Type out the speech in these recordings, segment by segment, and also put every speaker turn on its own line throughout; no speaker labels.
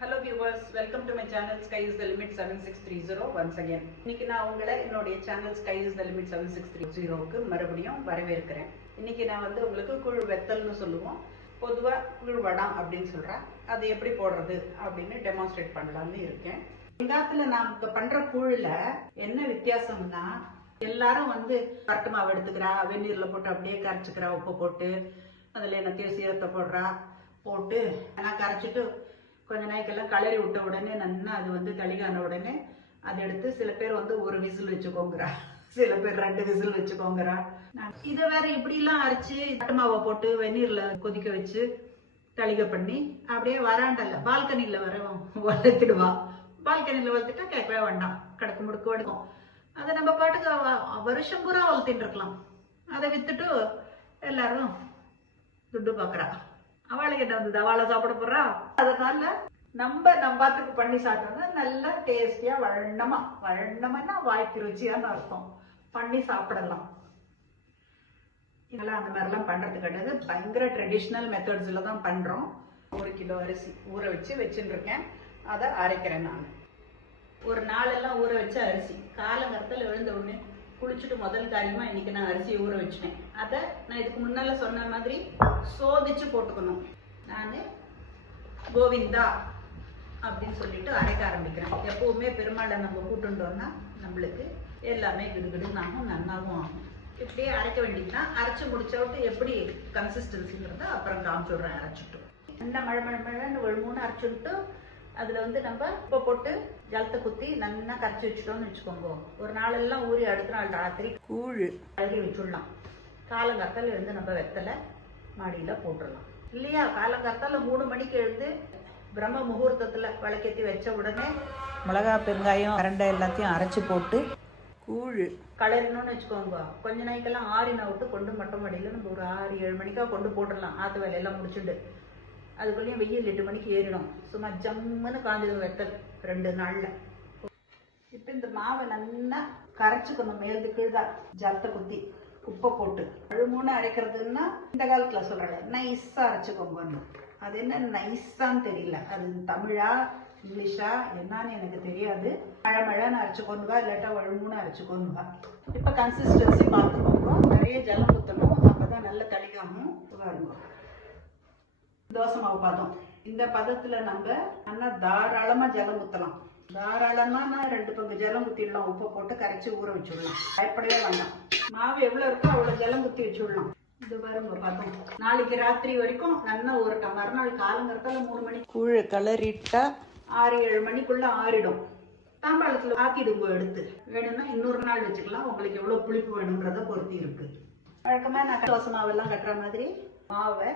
Hello viewers welcome to my channel sky is the limit seven six three zero once again இன்னைக்கு நான் உங்களை என்னுடைய channel sky is the limit seven six three ஜீரோவுக்கு மறுபடியும் வரவேற்கிறேன். இன்னைக்கு நான் வந்து உங்களுக்கு குழு வெத்தல்னு சொல்லுவோம். பொதுவாக குழு வடம் அப்படின்னு சொல்கிறேன் அது எப்படி போடுறது அப்படின்னு டெமான்ஸ்ட்ரேட் பண்ணலாம்னு இருக்கேன். வெங்காயத்தில் நாம் இப்போ பண்ணுற குழுல என்ன வித்தியாசம்னா எல்லாரும் வந்து கரட்டு மாவு எடுத்துக்கிறா வெந்நீரில் போட்டு அப்படியே கரைச்சிக்கிறா உப்பு போட்டு அதில் என்ன சீரத்தை போடுறா போட்டு நான் கரைச்சிட்டு கொஞ்ச நாய்க்கெல்லாம் கலரி விட்ட உடனே நல்லா அது வந்து தளிகான உடனே அதை எடுத்து சில பேர் வந்து ஒரு விசில் வச்சுக்கோங்கிறா. சில பேர் ரெண்டு விசில் வச்சுக்கோங்கிறா. நான் இதை வேற இப்படிலாம் அரைச்சு பட்டு மாவை போட்டு வெந்நீர்ல கொதிக்க வச்சு தளிகை பண்ணி அப்படியே வராண்டல்ல பால்கனியில் வர வளர்த்துடுவா. பால்கனியில் வளர்த்துட்டா கேட்கவே வேண்டாம். கிடக்கு முடுக்கு எடுக்கும். அதை நம்ம பாட்டுக்கு வருஷம் பூரா வளர்த்தின்னு இருக்கலாம் அதை வித்துட்டு எல்லாரும் துட்டு பார்க்குறா அவளுக்கு என்ன வந்தது அவளை சாப்பிட போறா? அதனால நம்ம நம்ம பாத்துக்கு பண்ணி சாப்பிட்டோம்னா நல்லா டேஸ்டியா வழண்டமா வழண்டமான்னா வாய்க்கு ருச்சியான்னு அர்த்தம். பண்ணி சாப்பிடலாம். இதெல்லாம் அந்த மாதிரிலாம் பண்றது கிடையாது. பயங்கர ட்ரெடிஷ்னல் மெத்தட்ஸ்ல தான் பண்றோம். ஒரு கிலோ அரிசி ஊற வச்சு வச்சுட்டு இருக்கேன் அதை அரைக்கிறேன் நான். ஒரு நாளெல்லாம் ஊற வச்ச அரிசி. காலங்கரத்தில் எழுந்த உடனே குளிச்சுட்டு முதல் காரியமா இன்னைக்கு நான் அரிசியை ஊற வச்சுட்டேன். அதை நான் இதுக்கு முன்னால சொன்ன மாதிரி சோதிச்சு போட்டுக்கணும். நான் கோவிந்தா அப்படின்னு சொல்லிட்டு அரைக்க ஆரம்பிக்கிறேன். எப்பவுமே பெருமாளை நம்ம கூட்டுண்டோம்னா நம்மளுக்கு எல்லாமே கிடுகிடுன்னு ஆகும் நன்னாவும் ஆகும். இப்படியே அரைக்க வேண்டியது தான் அரைச்சு முடிச்சவிட்டு எப்படி கன்சிஸ்டன்சிங்கிறத அப்புறம் காமிச்சுடுறேன் அரைச்சிட்டு. நல்லா மழை மழை மழைன்னு ஒரு மூணு அரைச்சுட்டு அதில் வந்து நம்ம உப்பை போட்டு ஜலத்தை குத்தி நல்லா கரைச்சி வச்சுட்டோம்னு வச்சுக்கோங்க. ஒரு நாளெல்லாம் ஊறி அடுத்த நாள் ராத்திரி கூழ். கழுவி வச்சுடலாம் காலங்காத்தால எழுந்து நம்ம வெத்தலை மாடியில் போட்டுடலாம் இல்லையா? காலங்காத்தால மூணு மணிக்கு எழுந்து பிரம்ம முகூர்த்தத்தில் விளக்கேற்றி வச்ச உடனே மிளகா பெருங்காயம் அரண்டை எல்லாத்தையும் அரைச்சி போட்டு கூழ். கலரணும்னு வச்சுக்கோங்க. கொஞ்ச நாளைக்கெல்லாம் ஆறின விட்டு கொண்டு மொட்டை மாடியில் நம்ம ஒரு ஆறு ஏழு மணிக்கா கொண்டு போட்டுடலாம் ஆற்று வேலையெல்லாம் முடிச்சுட்டு. அதுக்குள்ளேயும் வெயில் எட்டு மணிக்கு ஏறிடும். சும்மா ஜம்முன்னு காஞ்சது வெத்தல் ரெண்டு நாளில். இப்போ இந்த மாவை நல்லா கரைச்சிக்கணும். மேல்து கீழ்தா ஜலத்தை குத்தி உப்பை போட்டு. அழுமூணு அரைக்கிறதுன்னா இந்த காலத்தில் சொல்றாங்க. நைஸாக அரைச்சுக்கோங்க அது என்ன நைஸான்னு தெரியல. அது தமிழா இங்கிலீஷா என்னன்னு எனக்கு தெரியாது. மழை மழைன்னு அரைச்சு இல்லாட்டா வழுமூணு அரைச்சு இப்போ கன்சிஸ்டன்சி பார்த்துக்கோங்க. நிறைய ஜலம் ஊற்றணும் அப்பதான் நல்ல தளிகாமும் பாருங்க தோசை மாவு பதம் இந்த பதத்துல நம்ம நல்லா தாராளமா ஜலம் ஊத்தலாம். தாராளமா நான் ரெண்டு பங்கு ஜலம் ஊத்திடலாம். உப்பை போட்டு கரைச்சி ஊற வச்சுடலாம். பயப்படவே வேண்டாம். மாவு எவ்வளவு இருக்கோ அவ்வளவு ஜலம் ஊத்தி வச்சுடலாம். இது பாருங்க பதம். நாளைக்கு ராத்திரி வரைக்கும் நல்லா ஊறட்டும். மறுநாள் காலங்கரத்தால மூணு மணி கூழ கலரிட்டா ஆறு ஏழு மணிக்குள்ள ஆறிடும். தாம்பாளத்துல ஆத்திடுங்க எடுத்து. வேணும்னா இன்னொரு நாள் வச்சுக்கலாம். உங்களுக்கு எவ்வளவு புளிப்பு வேணுன்றத பொறுத்து இருக்கு. வழக்கமா நான் தோசை மாவெல்லாம் கட்டுற மாதிரி மாவை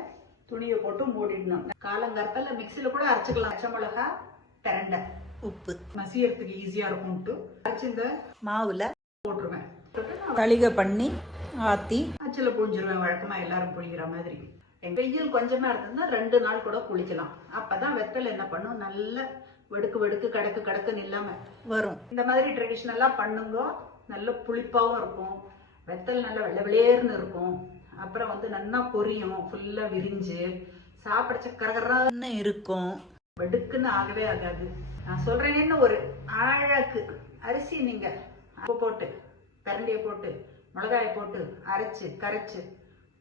துணியை போட்டு மூடிடணும். காலங்கரத்தில் மிக்சியில் கூட அரைச்சிக்கலாம். பச்சை மிளகா பிரண்டை. உப்பு. மசியறதுக்கு ஈஸியாக இருக்கும்ட்டு அரைச்சி இந்த மாவில் போட்டுருவேன். தளிகை பண்ணி ஆற்றி அச்சில் புழிஞ்சிருவேன். வழக்கமாக எல்லாரும் புழிகிற மாதிரி. வெயில் கொஞ்சமா இருந்ததுன்னா ரெண்டு நாள் கூட குளிக்கலாம் அப்பதான் வெத்தலை என்ன பண்ணும்? நல்ல வெடுக்கு வெடுக்கு கடக்கு கடக்குன்னு இல்லாம வரும். இந்த மாதிரி ட்ரெடிஷ்னலா பண்ணுங்க. நல்ல புளிப்பாவும் இருக்கும். வெத்தல் நல்ல வெள்ளை வெளியேர்னு இருக்கும். அப்புறம் வந்து நல்லா பொரியும் ஃபுல்லா விரிஞ்சு. சாப்பிடச்ச கரகரான்னு இருக்கும். வெடுக்குன்னு ஆகவே ஆகாது. நான் சொல்றேன்னு ஒரு அழகு. அரிசி நீங்க உப்பு போட்டு கரண்டியை போட்டு மிளகாயை போட்டு அரைச்சு கரைச்சு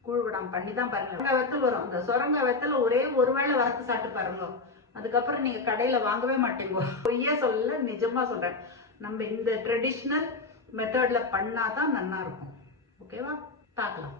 கூழ்விடாம பண்ணி தான் பாருங்க. சுரங்க வெத்தல் வரும். அந்த சுரங்க வெத்தல ஒரே ஒரு வேளை வறுத்து சாப்பிட்டு பாருங்க. அதுக்கப்புறம் நீங்க கடையில வாங்கவே மாட்டீங்க. பொய்யா சொல்ல நிஜமா சொல்றேன். நம்ம இந்த ட்ரெடிஷ்னல் மெத்தட்ல பண்ணாதான் நல்லா இருக்கும். ஓகேவா பார்க்கலாம்.